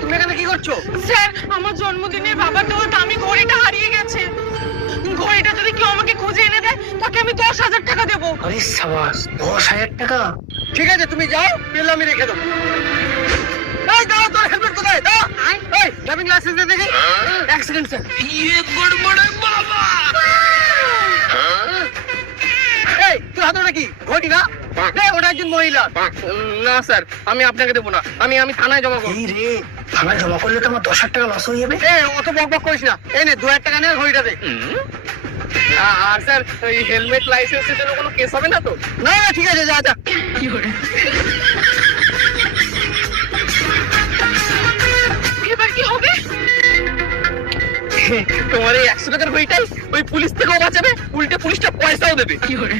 তুমি এখানে কি করছো? স্যার, আমার জন্মদিনের বাবার দেওয়া দামি ঘড়িটা হারিয়ে গেছে। ঘড়িটা যদি কেউ আমাকে খুঁজে এনে দেয় তাকে আমি 10,000 টাকা দেবো। আরে সাবাস, 10,000 টাকা। ঠিক আছে, তুমি যাও, পেলে আমি রেখে দেবো। এই দাও, তোর হেলমেট কোথায়? দাও। এই ড্রাইভিং লাইসেন্স দে দেখি। এক সেকেন্ড স্যার। এই তুই হাতে নাকি ঘটি না? ওটা একজন মহিলা। না স্যার, আমি আপনাকে দেবো না, আমি থানায় জমা করবো। রে, থানায় জমা করলে তো আমার 10,000 টাকা লস হয়ে যাবে। অত বক করিস না, এই নে 2,000 টাকা নিয়ে ঘড়িটা দে। আর স্যার, এই হেলমেট লাইসেন্সের জন্য কোনো কেস হবে না তো? না না, ঠিক আছে, যা যা। কি করে এবার কি হবে? তোমার এই 100 টাকার ঘড়িটাই ওই পুলিশ থেকেও বাঁচাবে, উল্টে পুলিশটা পয়সাও দেবে। কি করে